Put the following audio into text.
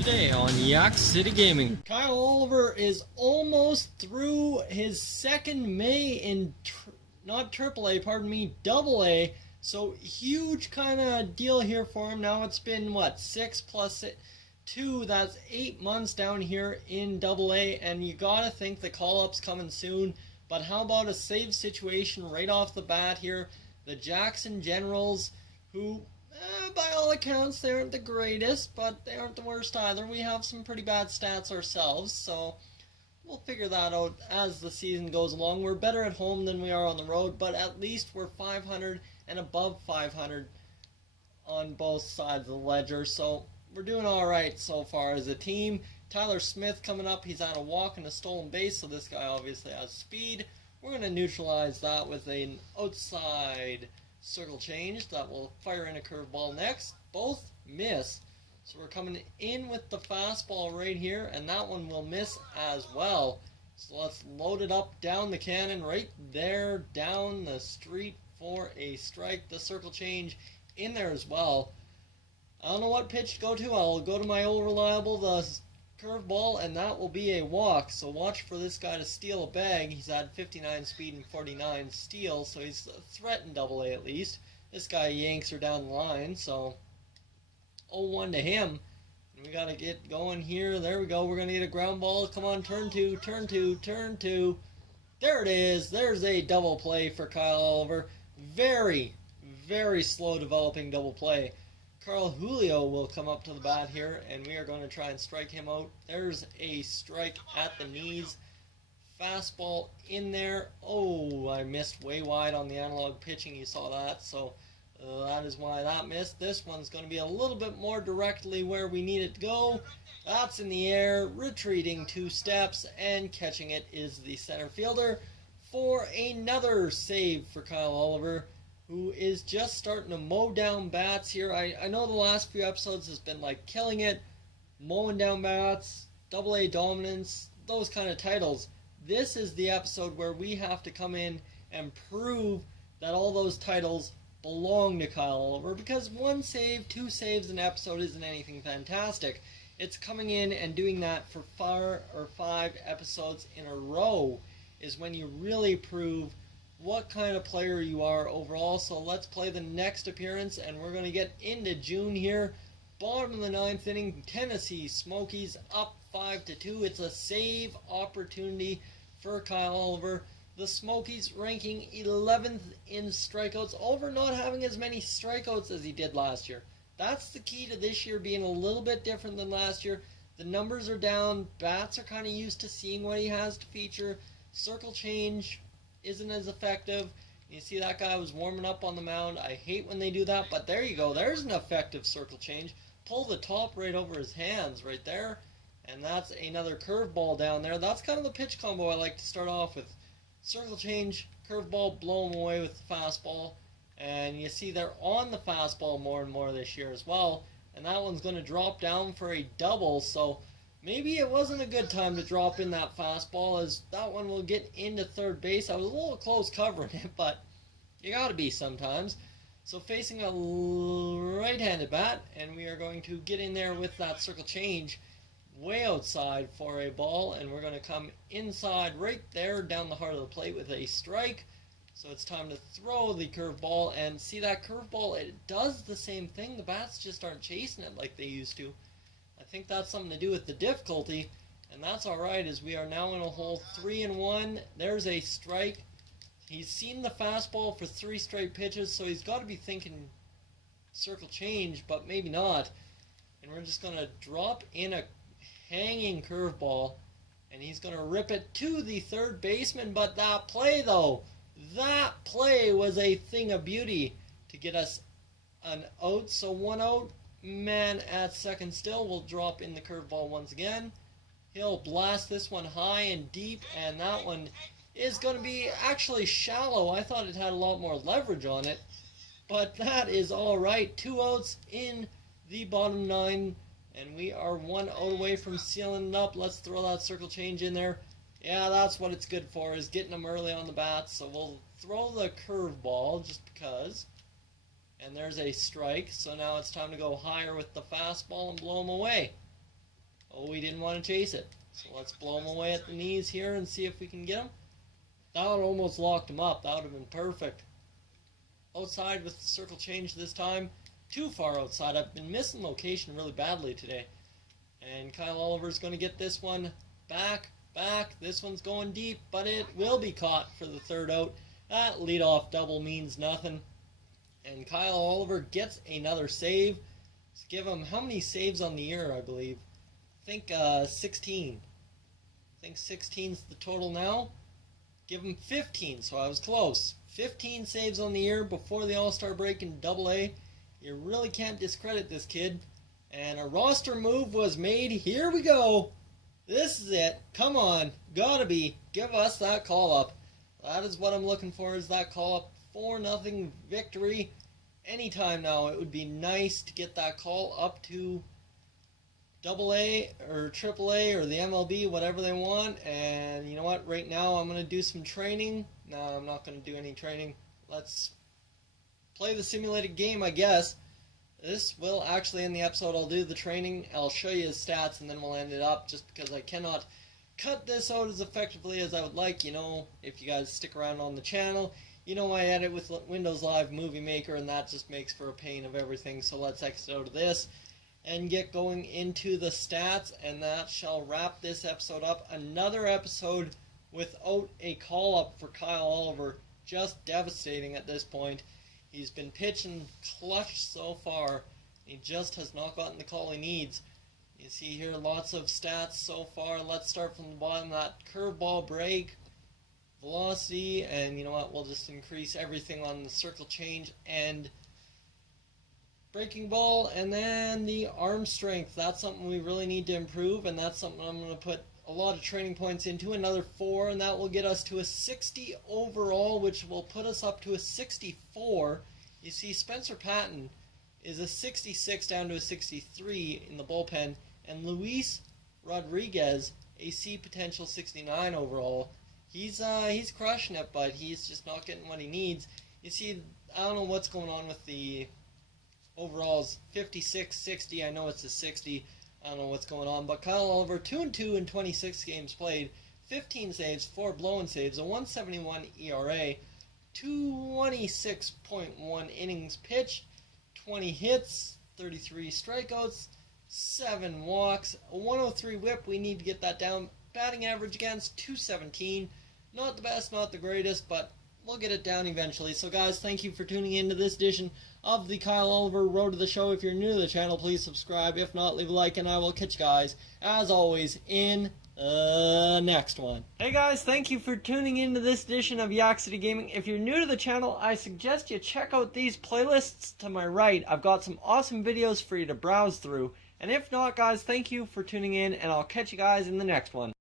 Today on Yak-City Gaming, Kyle Oliver is almost through his second May in not AAA, pardon me, AA. So huge kind of deal here for him. Now it's been what, 6 plus 2, that's 8 months down here in AA, and you gotta think the call-up's coming soon. But how about a save situation right off the bat here? The Jackson Generals, who by all accounts, they aren't the greatest, but they aren't the worst either. We have some pretty bad stats ourselves, so we'll figure that out as the season goes along. We're better at home than we are on the road, but at least we're 500 and above 500 on both sides of the ledger, so we're doing alright so far as a team. Tyler Smith coming up, he's on a walk and a stolen base, so this guy obviously has speed. We're going to neutralize that with an outside circle change that will fire in a curveball next. Both miss, so we're coming in with the fastball right here, and that one will miss as well. So let's load it up down the cannon right there down the street for a strike. The circle change in there as well. I don't know what pitch to go to. I'll go to my old reliable, the curveball, and that will be a walk. So watch for this guy to steal a bag. He's at 59 speed and 49 steal, so he's a threat in AA at least. This guy yanks her down the line, so 0-1 to him. And we got to get going here. There we go. We're going to get a ground ball. Come on, turn two, turn two, turn two. There it is. There's a double play for Kyle Oliver. Very, very slow developing double play. Carl Julio will come up to the bat here, and we are going to try and strike him out. There's a strike at the knees. Fastball in there. Oh, I missed way wide on the analog pitching. You saw that, so that is why that missed. This one's going to be a little bit more directly where we need it to go. That's in the air, retreating 2 steps, and catching it is the center fielder for another save for Kyle Oliver, who is just starting to mow down bats here. I know the last few episodes has been like killing it, mowing down bats, AA dominance, those kind of titles. This is the episode where we have to come in and prove that all those titles belong to Kyle Oliver, because 1 save, 2 saves an episode isn't anything fantastic. It's coming in and doing that for 4 or 5 episodes in a row is when you really prove what kind of player you are overall. So let's play the next appearance, and we're going to get into June here. Bottom of the 9th inning, Tennessee Smokies up 5-2. It's a save opportunity for Kyle Oliver. The Smokies ranking 11th in strikeouts. Oliver not having as many strikeouts as he did last year. That's the key to this year being a little bit different than last year. The numbers are down. Bats are kind of used to seeing what he has to feature. Circle change isn't as effective. You see that guy was warming up on the mound. I hate when they do that, but there you go. There's an effective circle change. Pull the top right over his hands right there, and that's another curveball down there. That's kind of the pitch combo I like to start off with. Circle change, curveball, blow him away with the fastball, and you see they're on the fastball more and more this year as well, and that one's going to drop down for a double, so maybe it wasn't a good time to drop in that fastball, as that one will get into third base. I was a little close covering it, but you gotta be sometimes. So facing a right-handed bat, and we are going to get in there with that circle change way outside for a ball, and we're going to come inside right there down the heart of the plate with a strike. So it's time to throw the curveball, and see that curveball, it does the same thing. The bats just aren't chasing it like they used to. I think that's something to do with the difficulty, and that's alright, as we are now in a hole 3-1. There's a strike. He's seen the fastball for 3 straight pitches, so he's got to be thinking circle change, but maybe not. And we're just going to drop in a hanging curveball, and he's going to rip it to the third baseman. But that play, though, that play was a thing of beauty to get us an out. So 1 out. Man at second still will drop in the curveball once again. He'll blast this one high and deep, and that one is going to be actually shallow. I thought it had a lot more leverage on it, but that is alright. 2 outs in the bottom 9, and we are 1 out away from sealing it up. Let's throw that circle change in there. Yeah, that's what it's good for, is getting them early on the bat. So we'll throw the curveball just because. And there's a strike, so now it's time to go higher with the fastball and blow him away. Oh, he didn't want to chase it. So let's blow him away at the knees here and see if we can get him. That would almost locked him up. That would have been perfect. Outside with the circle change this time. Too far outside. I've been missing location really badly today. And Kyle Oliver's going to get this one back. This one's going deep, but it will be caught for the third out. That leadoff double means nothing. And Kyle Oliver gets another save. Let's give him how many saves on the year, I believe? I think 16. I think 16's the total now. Give him 15, so I was close. 15 saves on the year before the All-Star break in Double-A. You really can't discredit this kid. And a roster move was made. Here we go. This is it. Come on. Gotta be. Give us that call-up. That is what I'm looking for, is that call-up. 4-0 victory. Anytime now, it would be nice to get that call up to Double-A or Triple-A or the MLB, whatever they want. And you know what? Right now, I'm going to do some training. No, I'm not going to do any training. Let's play the simulated game, I guess. This will actually end the episode. I'll do the training. I'll show you his stats, and then we'll end it up, just because I cannot cut this out as effectively as I would like. You know, if you guys stick around on the channel, you know I edit with Windows Live Movie Maker, and that just makes for a pain of everything. So let's exit out of this and get going into the stats, and that shall wrap this episode up. Another episode without a call-up for Kyle Oliver. Just devastating at this point. He's been pitching clutch so far. He just has not gotten the call he needs. You see here lots of stats so far. Let's start from the bottom. That curveball break, velocity, and you know what? We'll just increase everything on the circle change and breaking ball, and then the arm strength. That's something we really need to improve, and that's something I'm going to put a lot of training points into. Another 4, and that will get us to a 60 overall, which will put us up to a 64. You see, Spencer Patton is a 66 down to a 63 in the bullpen, and Luis Rodriguez, a C potential 69 overall. He's crushing it, but he's just not getting what he needs. You see, I don't know what's going on with the overalls. 56, 60. I know it's a 60. I don't know what's going on, but Kyle Oliver, 2-2 in 26 games played, 15 saves, 4 blown saves, a 171 ERA, 26.1 innings pitched, 20 hits, 33 strikeouts, 7 walks, a 103 whip. We need to get that down. Batting average against 217. Not the best, not the greatest, but we'll get it down eventually. So guys, thank you for tuning in to this edition of the Kyle Oliver Road to the Show. If you're new to the channel, please subscribe. If not, leave a like, and I will catch you guys, as always, in the next one. Hey guys, thank you for tuning in to this edition of Yak-City Gaming. If you're new to the channel, I suggest you check out these playlists to my right. I've got some awesome videos for you to browse through. And if not, guys, thank you for tuning in, and I'll catch you guys in the next one.